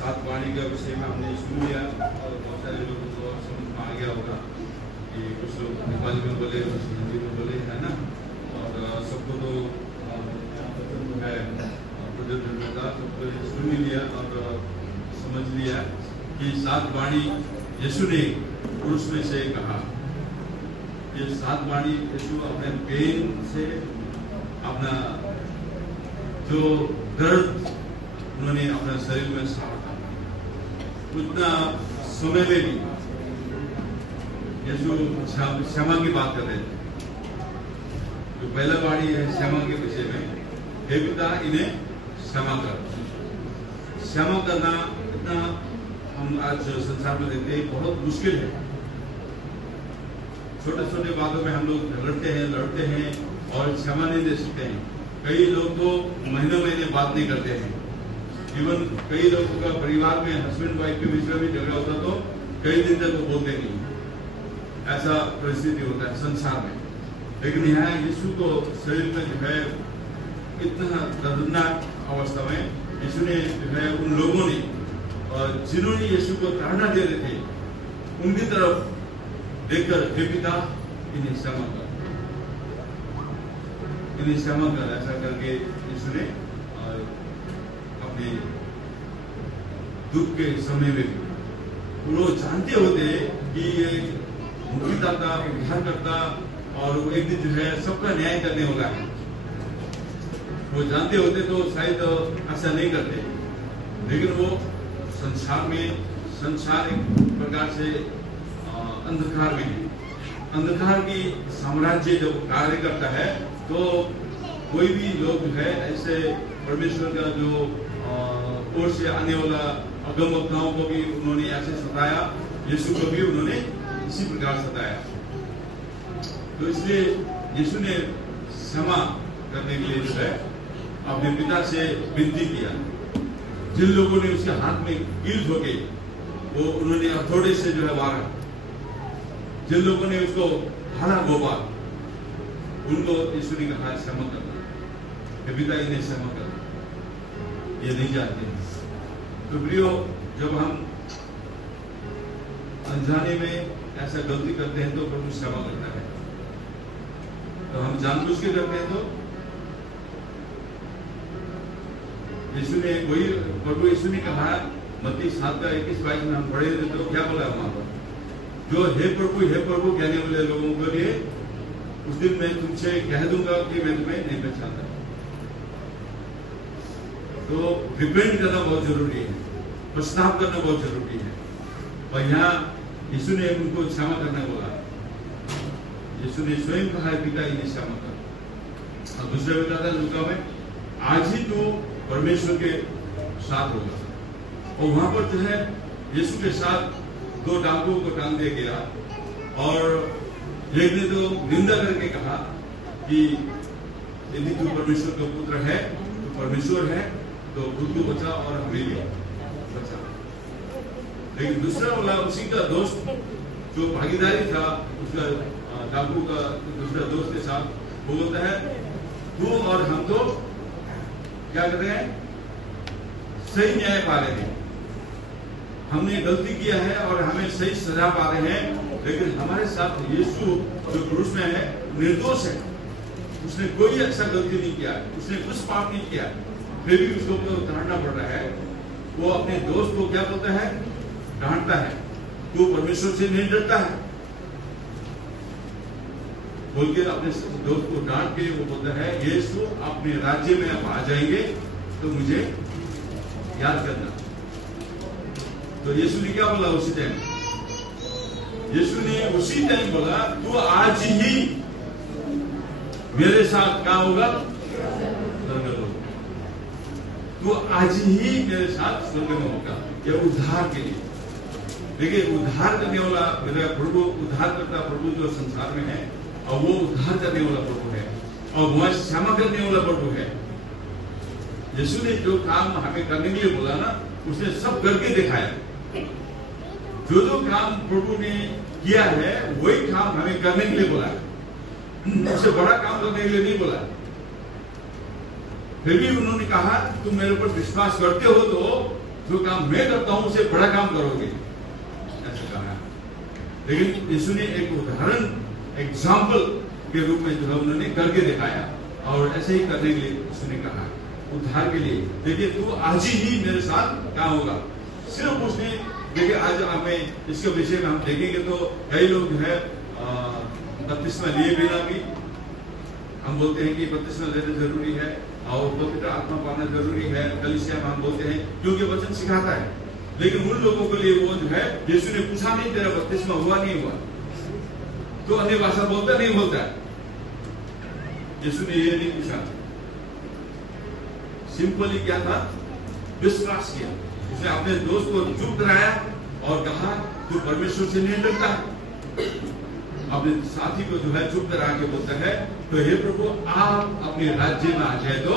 सात वाणी का विषय में हमने सुन लिया और बहुत सारे लोगों को समझ में आ गया होगा कि कुछ लोग नेपाली में बोले, कुछ हिंदी में बोले, है ना। और सबको तो है सबको सुन लिया और समझ लिया कि सात वाणी यीशु ने पुरुष में से कहा। ये सात वाणी यीशु अपने पेन से अपना जो दर्द उन्होंने अपने शरीर में सहा था, उतना समय में भी यीशु क्षमा की बात कर रहे थे। जो पहला वाणी है क्षमा के विषय में, हे पिता इन्हें क्षमा कर। क्षमा करना इतना हम आज संसार में देखते हैं बहुत मुश्किल है। छोटे छोटे बातों में हम लोग झगड़ते हैं, लड़ते हैं और क्षमा नहीं दे सकते हैं। कई लोग तो महीने महीने बात नहीं करते हैं। इवन कई लोगों का परिवार में हस्बैंड वाइफ के बीच में भी झगड़ा होता तो कई दिन तक वो बोलते नहीं। ऐसा परिस्थिति होता है संसार में। लेकिन यहाँ यीशु को शरीर में जो है इतना दर्दनाक अवस्था में यीशु ने जो है उन लोगों ने और जिन्होंने यीशु को ताड़ना दे रहे थे उनकी तरफ देखकर, हे पिता इन्हें क्षमा कर, इन्हें क्षमा कर, ऐसा करके यीशु ने अपने दुख के समय में भी वो जानते होते कि ये मुक्तिदाता, उद्धारकर्ता और वो एक दिन जो है सबका न्याय करने वाला है। वो जानते होते तो शायद ऐसा नहीं करते। लेकिन वो संसार एक प्रकार से अंधकार में है। अंधकार की साम्राज्य जब कार्य करता है तो कोई भी लोग जो है ऐसे परमेश्वर का जो ओर से आने वाला अगम वक्ताओं को भी उन्होंने ऐसे सताया, यीशु को भी उन्होंने इसी प्रकार सताया। तो इसलिए यीशु ने क्षमा करने के लिए जो है अपने पिता से विनती किया। जिन लोगों ने उसके हाथ में कील ठोके वो उन्होंने हथौड़े से जो है मारा। जिन लोगों ने उसको भाला गोपा उनको यीशु ने कहा क्षमा करना, पिता इन्हें क्षमा करना, ये नहीं जानते। तो प्रियो, जब हम अनजाने में ऐसा गलती करते हैं तो प्रभु क्षमा करता है। तो हम जानबूझ के करते हैं तो यीशु ने प्रभु यीशु ने कहा मत्ती 7:21-22 में हम पढ़े थे तो क्या बोला वहां पर, जो हे प्रभु कहने वाले लोगों के लिए उस दिन मैं तुमसे कह दूंगा कि मैं तुम्हें नहीं पहचानता। तो रिपेंट करना बहुत जरूरी है, पश्चाताप करना बहुत जरूरी है। और यहाँ यीशु ने उनको क्षमा करना बोला। यीशु ने स्वयं कहा पिता इन्हें क्षमा कर। और दूसरे में कहा था लूका में, आज ही तू परमेश्वर के साथ होगा। और वहां पर जो है यीशु के साथ दो डाकुओं को टांग दिया गया और एक ने तो निंदा करके कहा कि यदि तू परमेश्वर का पुत्र है, तो परमेश्वर है तो खुद को बचा और हमें भी बचा। लेकिन दूसरा वाला उसी का दोस्त जो भागीदारी था उसका डाकू का दूसरा दोस्त के साथ, वो बोलता है तू और हम तो क्या कर रहे हैं, सही न्याय पा रहे हैं। हमने गलती किया है और हमें सही सजा पा रहे हैं। लेकिन हमारे साथ यीशु जो क्रूस में है निर्दोष है, उसने कोई ऐसा गलती नहीं किया, उसने कुछ पाप नहीं किया, फिर भी उसको तो डांटना पड़ रहा है। वो अपने दोस्त को क्या बोलता है, डांटता है, तू परमेश्वर से नहीं डरता है बोल के अपने दोस्त को डांट के वो बोलता है यीशु अपने राज्य में आप आ जाएंगे तो मुझे याद करना। तो यीशु ने क्या बोला उसी टाइम, यीशु ने उसी टाइम बोला तू आज ही मेरे साथ क्या होगा, तू आज ही मेरे साथ स्वर्ग में होगा। यह उद्धार के लिए, देखिए उद्धार करने वाला मेरा प्रभु, उद्धार करता प्रभु जो संसार में है और वो उद्धार करने वाला प्रभु है और वह क्षमा करने वाला प्रभु है। यीशु ने जो काम हमें करने के लिए बोला ना, उसने सब करके दिखाया। जो जो काम प्रभु ने किया है वही काम हमें करने के लिए बोला है, उससे बड़ा काम करने के लिए नहीं बोला। फिर भी उन्होंने कहा तुम मेरे ऊपर विश्वास करते हो तो जो काम मैं करता हूं उससे बड़ा काम करोगे, ऐसा कहा। लेकिन यीशु ने एक उदाहरण, एग्जाम्पल के रूप में जो है उन्होंने करके दिखाया, और ऐसे ही करने के लिए उसने कहा, उद्धार के लिए। देखिए तू आज ही मेरे साथ क्या होगा। सिर्फ उसने, देखिए आज हमें इसके विषय में हम देखेंगे तो कई लोग जो है बपतिस्मा लिए बिना भी हम बोलते हैं कि बपतिस्मा लेना जरूरी है और पवित्र आत्मा पाना जरूरी है, कलीसिया में हम बोलते हैं क्योंकि वचन सिखाता है। लेकिन उन लोगों के लिए वो जो है, यीशु ने पूछा नहीं तेरा बपतिस्मा हुआ नहीं हुआ, तो अन्य भाषा बोलता नहीं बोलता है। यीशु ने ये नहीं पूछा, सिंपली क्या था, विश्वास किया। उसने अपने दोस्त को चुप कराया और कहा तू परमेश्वर से नहीं डरता है। अपने साथी को जो है चुप करा के बोलता है, तो हे प्रभु आप अपने राज्य में आ जाए तो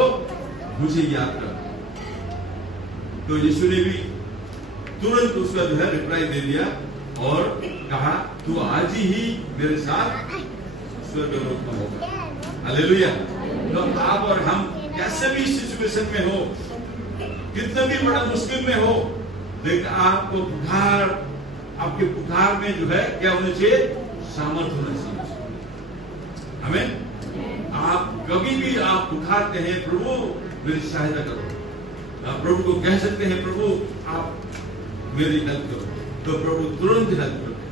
मुझे याद कर। तो यीशु ने भी तुरंत उसका जो है रिप्लाई दे दिया और कहा तू आज ही मेरे साथ स्वर्गलोक में होगा। हालेलुया। तो आप और हम कैसे भी सिचुएशन में हो, कितना भी बड़ा मुश्किल में हो, लेकिन आपको पुकार, आपके पुकार में जो है क्या होना चाहिए, सामर्थ्य होना चाहिए। हमें आप कभी भी आप पुकारते हैं प्रभु मेरी सहायता करो, आप प्रभु को कह सकते हैं प्रभु आप मेरी हेल्प करो, तो प्रभु तुरंत हेल्प करते।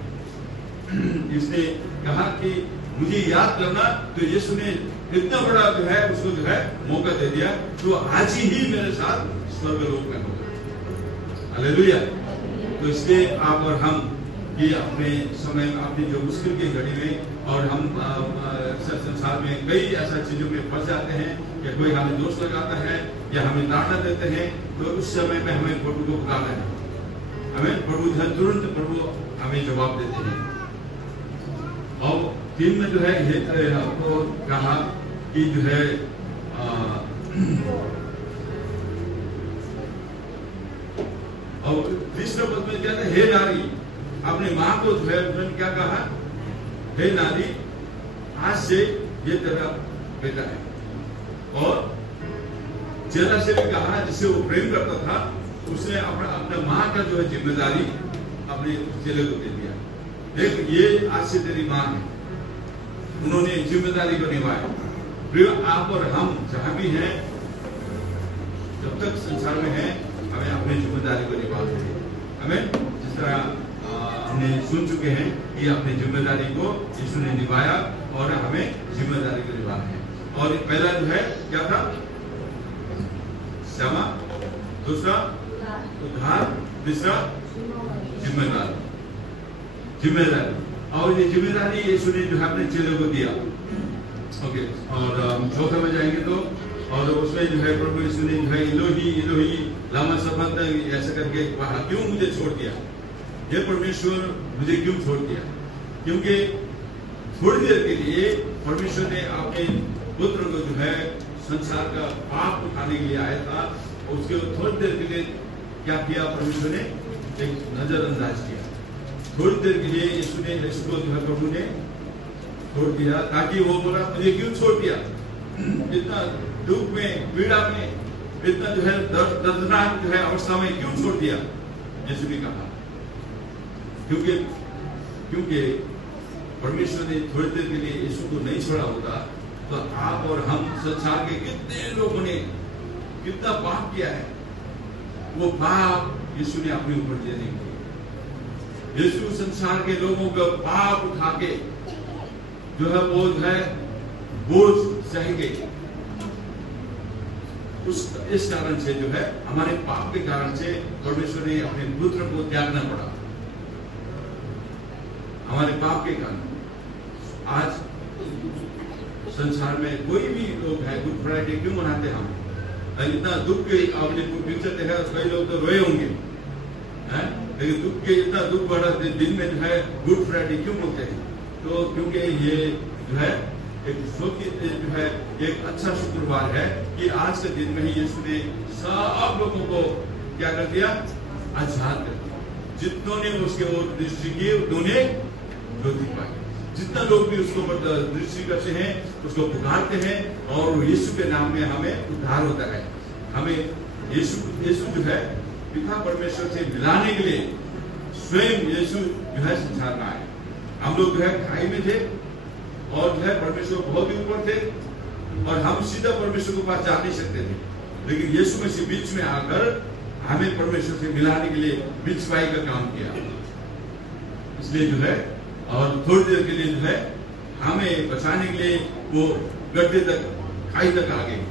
इसने कहा कि मुझे याद करना, तो यीशु ने इतना बड़ा जो है उसको जो है मौका दे दिया, तो आज ही मेरे साथ स्वर्गलोक में होगा। हालेलुया। तो इसलिए आप और हम कि अपने समय में, अपनी जो मुश्किल की घड़ी में, और हम संसार में कई ऐसा चीजों में फंस जाते हैं कि कोई हमें दोष लगाता है या हमें ताड़ना देते हैं, तो उस समय में हमें प्रभु को पुकारना है। हमें प्रभु जो है तुरंत प्रभु हमें जवाब देते हैं। और 3 में जो है ये आपको कहा कि जो है और तीसरे पद में क्या था, हे नारी, अपने मां को जो है उन्होंने क्या कहा, हे नारी आज से ये तेरा बेटा है। और चेला से भी कहा जिससे वो प्रेम करता था, उसने अपना मां का जो है जिम्मेदारी अपने चेले को दे दिया। देख ये आज से तेरी मां है, उन्होंने जिम्मेदारी को निभाया। आप और हम जहां भी हैं, जब तक संसार में हैं, हमें अपनी जिम्मेदारी को निभाते हैं। हमें जिस तरह हमने सुन चुके हैं कि अपनी जिम्मेदारी को यीशु ने निभाया और हमें जिम्मेदारी को निभाना है। और पहला जो है क्या था, क्षमा, दूसरा उद्धार, तीसरा जिम्मेदारी। और ये जिम्मेदारी यीशु ने जो है अपने चेलों को दिया। ओके, और चौथे में जाएंगे तो, और उसमें जो है प्रभु यीशु ने जो है इलोही लामा सबक्तानी ऐसा करके कहा, क्यों मुझे छोड़ दिया, ये परमेश्वर मुझे क्यों छोड़ दिया। क्योंकि थोड़ी देर के लिए परमेश्वर ने अपने पुत्र को जो है संसार का पाप उठाने के लिए आया था, उसके थोड़ी देर के लिए क्या किया, परमेश्वर ने एक नजरअंदाज किया। थोड़ी देर के लिए यीशु ने इसको जो है प्रभु ने छोड़ दिया, ताकि वो बोला मुझे क्यों छोड़ दिया, इतना दुख में, पीड़ा में, इतना जो है दर्दनाक जो है अवस्था में क्यों छोड़ दिया। यीशु ने कहा क्योंकि परमेश्वर ने थोड़ी देर के लिए यीशु को नहीं छोड़ा होता, तो आप और हम संसार के कितने लोगों ने कितना पाप किया है, वो पाप यीशु ने अपने ऊपर ले नहीं किया। यीशु संसार के लोगों का पाप उठा के जो है वो जो है बोझ सहेंगे। इस कारण से जो है हमारे पाप के कारण से परमेश्वर ने अपने पुत्र को त्यागना पड़ा, हमारे पाप के कारण। आज संसार में कोई भी लोग है, गुड फ्राइडे क्यों मनाते हम, इतना दुख के आपने पिक्चर देखा, कई लोग तो रोए होंगे, लेकिन दुख के इतना दुख बढ़ा दिन में जो है गुड फ्राइडे क्यों बोलते हैं, तो क्योंकि ये जो है एक जो है एक अच्छा शुक्रवार है कि आज के दिन में ही यीशु ने सब लोगों को क्या कर दिया, आजाद कर दिया। जितनों ने उसके ओर दृष्टि की उन्होंने ज्योति पाई। जितना लोग भी उसको दृष्टि करते हैं, उसको पुकारते हैं, और यीशु के नाम में हमें उद्धार होता है। हमें यीशु जो है पिता परमेश्वर से मिलाने के लिए स्वयं यीशु जो है संसार में आए। हम लोग जो है खाई में थे और जो है परमेश्वर बहुत ही ऊपर थे और हम सीधा परमेश्वर के पास जा नहीं सकते थे, लेकिन यीशु मसीह बीच में आकर हमें परमेश्वर से मिलाने के लिए बिचवाई का काम किया। इसलिए जो है और थोड़ी देर के लिए जो है हमें बचाने के लिए वो गड्ढे तक, खाई तक आ गए।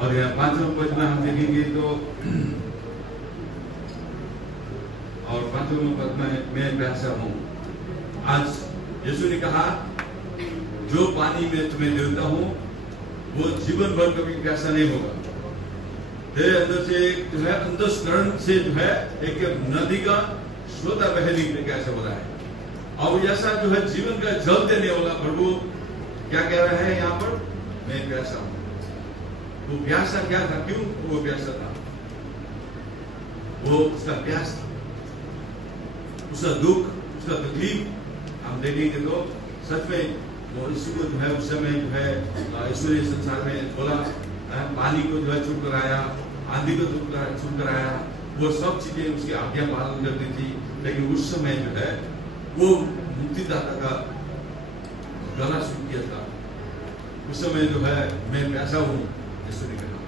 और यह 5वें पद में हम देखेंगे तो और 5वें पद में मैं प्यासा हूं। आज यीशु ने कहा जो पानी में तुम्हें देता हूं वो जीवन भर कभी प्यासा नहीं होगा। तेरे अंदर से जो है अंतस्करण से जो है एक नदी का श्रोता बहली कैसे हो रहा है और ऐसा जो है जीवन का जल देने वाला प्रभु क्या कह रहा है यहाँ पर, मैं प्यासा हूं। वो प्यासा क्या था, क्यों वो प्यासा था? वो उसका प्यास था, उसका दुख, उसका तकलीफ हम देखेंगे तो सच में वो यीशु को जो है उस समय जो है यीशु ने संसार में बोला, पानी को जो है छूट कराया, आंधी को छूट कराया, वो सब चीजें उसकी आज्ञा पालन करती थी। लेकिन उस समय जो है वो मुक्तिदाता का गला सूख गया था। उस समय जो है मैं प्यासा हूं, यीशु ने कहा।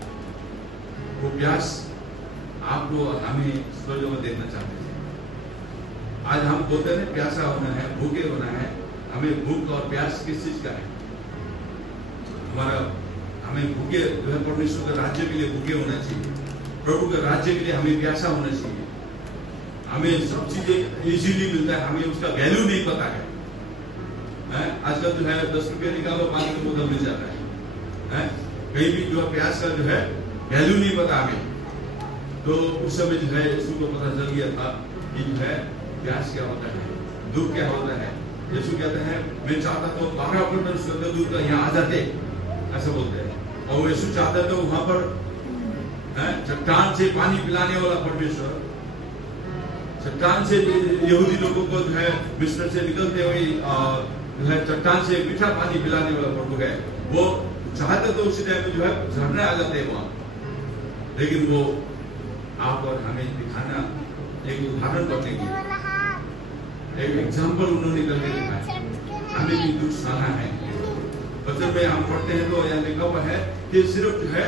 वो प्यास आपको हमें स्वर्ग में देखना चाहते थे। आज हम बोलते हैं प्यासा होना है, भूखे होना है। हमें भूख और प्यास किस चीज का है? हमारा हमें भूखे जो है परमेश्वर के राज्य के लिए भूखे होना चाहिए, प्रभु के राज्य के लिए हमें प्यासा होना चाहिए। हमें सब चीजें इजीली मिलता है, हमें उसका वैल्यू नहीं पता है। आजकल जो है 10 रुपये निकालो पानी की बोतल मिल जाता है। कहीं भी जो है प्यास का जो है वैल्यू नहीं पता हमें। तो उस समय जो है यीशु को पता चल गया था कि जो है प्यास क्या होता है, दुख क्या होता है। यीशु कहते हैं मैं चाहता तो 12 अपने स्वर्गदूत यहाँ आ जाते, ऐसा बोलते हैं। और यीशु चाहता तो वहां पर चट्टान से पानी पिलाने वाला परमेश्वर, चट्टान से यहूदी लोगों को जो है मिस्र से निकलते हुए जो है चट्टान से मीठा पानी पिलाने वाला प्रभु है। वो चाहते तो उसी टाइम में जो है झरने आ जाते हैं वहां, लेकिन वो आप और हमें दिखाना एक उदाहरण बनने की, एक एग्जाम्पल उन्होंने करके दिखाया। हमें भी दुख सहना है। वचन में हम पढ़ते हैं तो यहाँ लिखा हुआ है कि सिर्फ जो है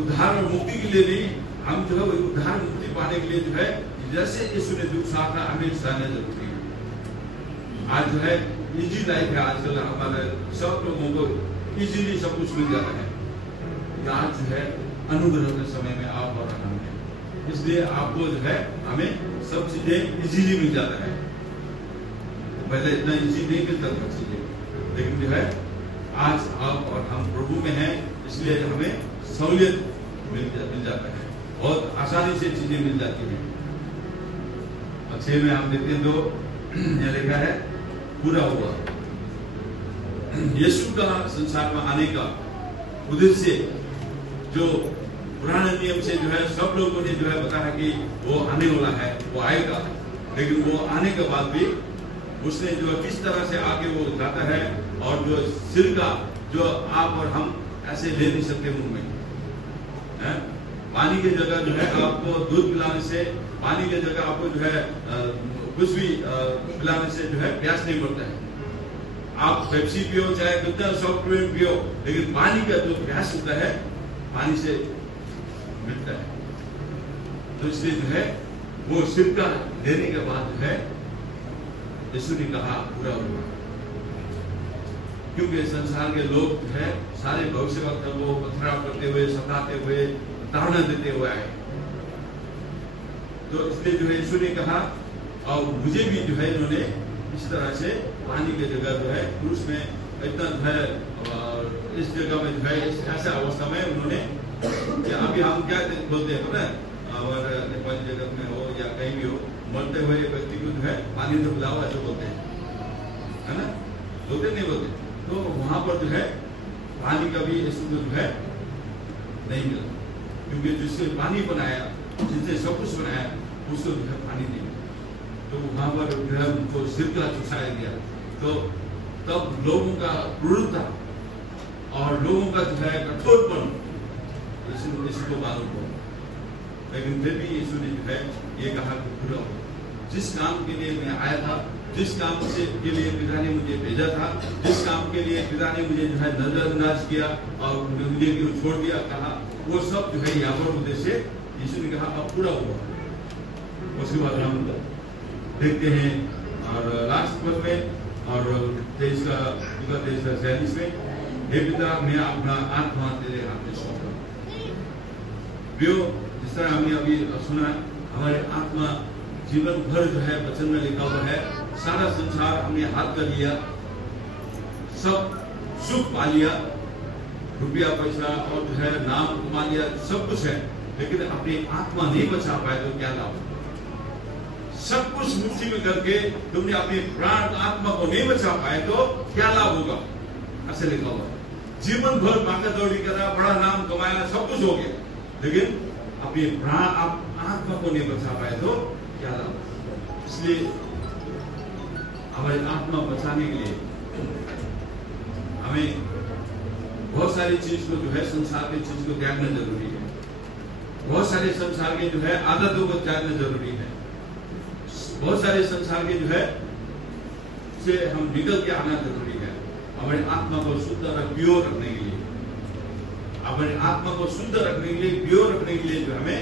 उद्धार और मुक्ति के लिए नहीं, हम जो है उद्धार मुक्ति पाने के लिए जो है जैसे यीशु ने दुख सहा हमें सहना जरूरी है। आज जो है इजी लाइफ है, आजकल हमारे सब लोगों को इजीली सब कुछ मिल जाता है। आज जो है अनुग्रह के समय में आप और हम हैं, इसलिए आपको जो है हमें सब चीजें इजीली मिल जाता है। पहले इतना इजी नहीं मिलता था चीजें, लेकिन जो है आज आप और हम प्रभु में हैं, इसलिए हमें सहूलियत मिल जाता है, बहुत आसानी से चीजें मिल जाती हैं। अच्छे में हम देखते हैं तो यह लिखा है पूरा हुआ। यीशु का संसार में आने का उद्देश्य जो पुराने नियम से जो है सब लोगों ने जो है बताया कि वो आने वाला है, वो आएगा, लेकिन वो आने के बाद भी उसने जो किस तरह से आगे वो जाता है और जो सिर का जो आप और हम ऐसे ले नहीं सकते मुंह में है? पानी की जगह जो है आपको दूध पिलाने से, पानी की जगह आपको जो है कुछ भी पिलाने से जो है प्यास नहीं बढ़ता है। आप पेप्सी पियो चाहे कितना सॉफ्ट ड्रिंक पियो, लेकिन पानी का जो प्यास होता है पानी से मिलता है। तो इसलिए जो है वो सिर का देने के बाद जो है यीशु ने कहा पूरा हुआ, क्योंकि संसार के लोग जो है सारे भविष्यवक्ता को पथराव करते हुए, सताते हुए, ताड़ना देते हुए आए। तो इसलिए जो है यीशु ने कहा, और मुझे भी जो है इन्होंने इस तरह से पानी की जगह जो है क्रूस में इतना जो है इस जगह में जो है ऐसा अवस्था में उन्होंने, अभी हम क्या बोलते हैं पता है, और नेपाली जगत में हो या कहीं भी हो, मरते हुए व्यक्ति को जो है पानी तो पिलाओ ऐसे बोलते हैं, है ना? बोलते नहीं बोलते? तो वहां पर जो है पानी का भी यीशु को जो है नहीं मिला, क्योंकि जिससे पानी बनाया, जिसने सब कुछ बनाया, उसको जो है पानी नहीं मिला। तो वहां पर जो है उनको सिर का चुसाया गया। तो तब लोगों का क्रूरता और लोगों का जो है कठोरपन यीशु को मालूम हो, लेकिन फिर भी यीशु ने जो है ये कहा कि पूरा हो। जिस काम के लिए मैं आया था, जिस काम के लिए पिता ने मुझे भेजा था, जिस काम के लिए पिता ने मुझे जो है नजरअंदाज किया और मुझे छोड़ दिया, कहा वो सब जो है यहाँ पर उद्देश्य यीशु ने कहा अब पूरा हुआ। उसके बाद हम देखते हैं और लास्ट पद में और 23 में, हे पिता मैं अपना आत्मा तेरे हाथ में सौंपता हूं। जिस तरह हमने अभी सुना, हमारे आत्मा जीवन भर जो है वचन में लिखा हुआ है, सारा संसार हमने हाथ कर लिया, सब सुख पा लिया, रुपया पैसा और जो है नाम कमा लिया, सब कुछ है, लेकिन अपनी आत्मा नहीं बचा पाए तो क्या लाभ? सब कुछ मुट्ठी में करके तुमने अपनी प्राण आत्मा को नहीं बचा पाए तो क्या लाभ होगा? ऐसे लिखा हुआ। जीवन भर भागा दौड़ी करा, बड़ा नाम कमाया, सब कुछ हो गया, लेकिन अपनी प्राण आत्मा को नहीं बचा पाए तो क्या लाभ? इसलिए हमारी आत्मा बचाने के लिए हमें बहुत सारी चीज को जो है, संसार की चीज को त्यागना जरूरी है। बहुत सारे संसार के जो है आदतों को त्यागना जरूरी है। बहुत सारे संसार के जो है से हम निकल के आना जरूरी है। हमारी आत्मा को शुद्ध और प्योर रखने के लिए, हमारी आत्मा को शुद्ध रखने के लिए, प्योर रखने के लिए जो हमें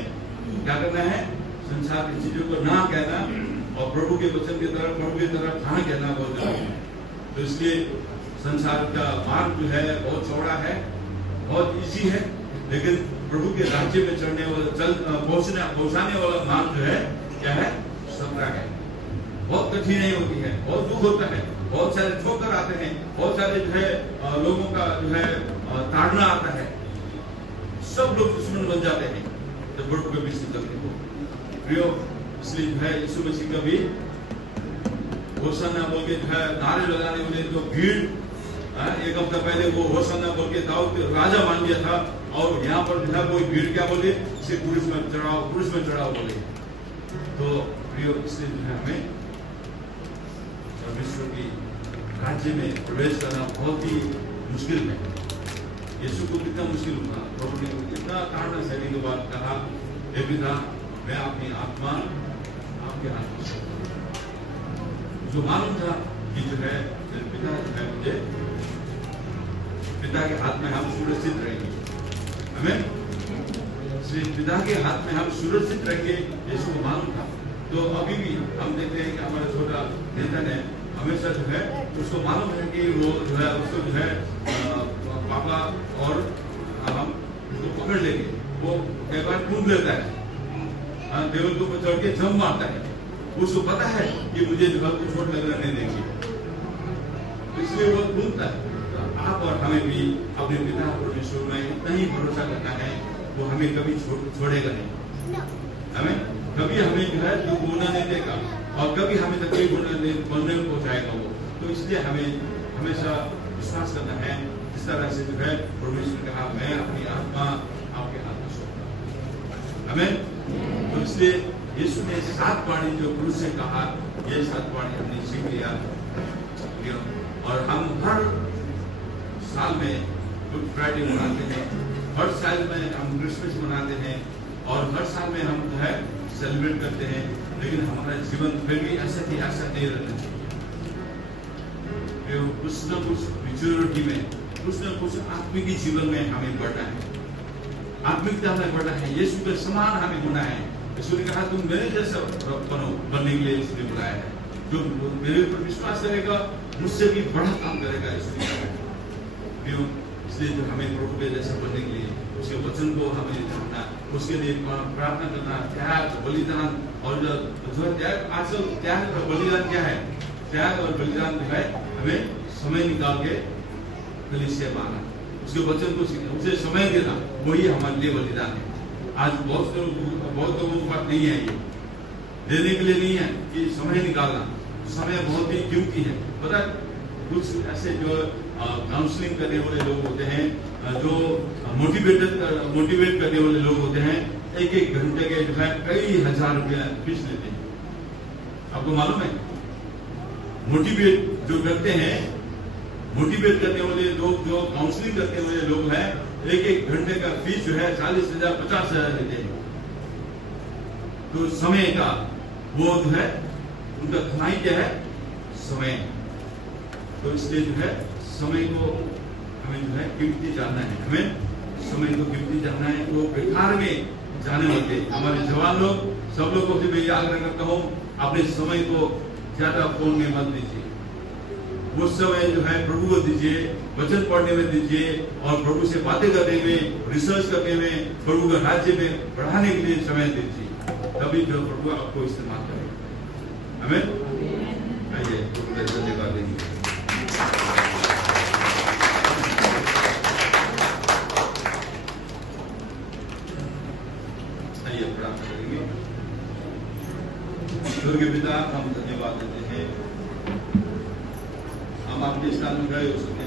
क्या करना है? संसार की चीजों को ना कहना और प्रभु के वचन की तरफ, प्रभु की तरफ हाँ कहना बहुत जरूरी है। तो इसलिए संसार का मार्ग जो है बहुत चौड़ा है, बहुत इजी है, लेकिन प्रभु के राज्य में चढ़ने वाला पहुंचाने वाला मार्ग जो है क्या है? संकरा है। बहुत कठिनाई होती है, बहुत दुख होता है, बहुत सारे ठोकर आते हैं, बहुत सारे जो है लोगों का जो है ताड़ना आता है, सब लोग दुश्मन बन जाते हैं जब प्रभु के बीच में चलते हो। प्रियो, इसलिए जो है यीशु मसीह का भी होशाना बोल के जो है नारे लगाने वाले जो भीड़, एक हफ्ता पहले वो होशाना बोल के दाऊद राजा मान लिया था, और यहाँ पर जो है कोई भीड़ क्या बोले? इसे क्रूस में चढ़ाओ बोले। तो प्रियो, इसलिए जो है हमें परमेश्वर की राज्य में प्रवेश करना बहुत ही मुश्किल है। यीशु को कितना मुश्किल हुआ, प्रभु ने कितना ताड़ना सहने के बाद कहा, हे पिता मैं अपनी आत्मा आपके हाथ में सौंपता हूं। जो मालूम था कि जो है पिता जो है मुझे, पिता के हाथ में हम सुरक्षित रहेंगे। हमें पिता के हाथ में हम सुरक्षित रहेंगे, यीशु को मालूम था। तो अभी भी हम देखते हैं कि हमारा छोटा नेता ने हमेशा जो है उसको मालूम है कि वो जो है उसको जो है पापा और हम उसको पकड़ लेंगे। वो कई बार ढूंढ लेता है, देवल के ऊपर चढ़ के जम मारता है, उसको पता है कि मुझे जो है चोट लगना नहीं देंगे, इसलिए वो ढूंढता है। तो आप और हमें भी अपने पिता परमेश्वर में इतना ही भरोसा करना है, वो हमें कभी छोड़ेगा नहीं, कभी हमें जो है दुख होना नहीं देगा, और कभी हमें तकलीफ बनने में पहुंचाएगा वो। तो इसलिए हमें हमेशा विश्वास करना है, इस तरह से जो है परमेश्वर ने कहा मैं अपनी आत्मा आपके हाथ में सौंपता हूं। हमें तो इसलिए यीशु ने 7 वाणी जो क्रूस से कहा, ये 7 वाणी हमने सीख लिया, और हम हर साल में गुड फ्राइडे मनाते हैं, हर साल में हम क्रिसमस मनाते हैं, और हर साल में हम जो है सेलिब्रेट करते हैं, लेकिन हमारा जीवन फिर भी ऐसा नहीं रहना चाहिए। कुछ न कुछ मैच्योरिटी में, कुछ न कुछ आत्मिक जीवन में हमें बढ़ना है, आत्मिकता में बढ़ना है, यीशु के समान हमें होना है। यीशु ने कहा तुम मेरे जैसा बनने के लिए इसने बुलाया है, जो मेरे ऊपर विश्वास करेगा मुझसे भी बड़ा काम करेगा। इसलिए जो हमें प्रभु के जैसा बनने के लिए उसके वचन को हमें जानना, उसके लिए प्रार्थना करना, त्याग बलिदान, और जो त्याग आजकल त्याग और बलिदान क्या है? त्याग और बलिदान जो है हमें समय निकाल के कलीसिया में आना, उसके वचन को सीखना, उसे समय देना, वही हमारे लिए बलिदान है। आज बहुत लोगों के पास नहीं है, ये देने के लिए नहीं है कि समय निकालना। समय बहुत ही कीमती है। पता कुछ ऐसे जो काउंसलिंग करने वाले लोग होते हैं, जो मोटिवेट करने वाले लोग होते हैं, एक घंटे के जो है कई हजार रुपया फीस लेते हैं। आपको मालूम है? मोटिवेट जो करते हैं, मोटिवेट करने वाले लोग, जो काउंसलिंग करने वाले लोग हैं, एक घंटे का फीस जो है 40,000 50,000 लेते हैं। तो समय का वो जो है उनका कमाई क्या है? समय। तो इसलिए जो है समय को हमें जो है कीमती जानना है, हमें समय को कीमती जानना है। वो बेकार में जाने होते हमारे जवान लोग, सब लोगों से मैं आग्रह करता हूँ, अपने समय को ज्यादा फोन में मत दीजिए। वो समय जो है प्रभु को दीजिए, वचन पढ़ने में दीजिए, और प्रभु से बातें करने में, रिसर्च करने में, प्रभु का राज्य में बढ़ाने के लिए समय दीजिए। तभी जो प्रभु आपको इस्तेमाल करेगा। आमीन। आइए प्रभु का धन्यवाद देंगे। आइए प्रार्थना करेंगे। स्वर्गीय पिता, हम धन्यवाद देते हैं, हम आपके स्थान में गए हो सके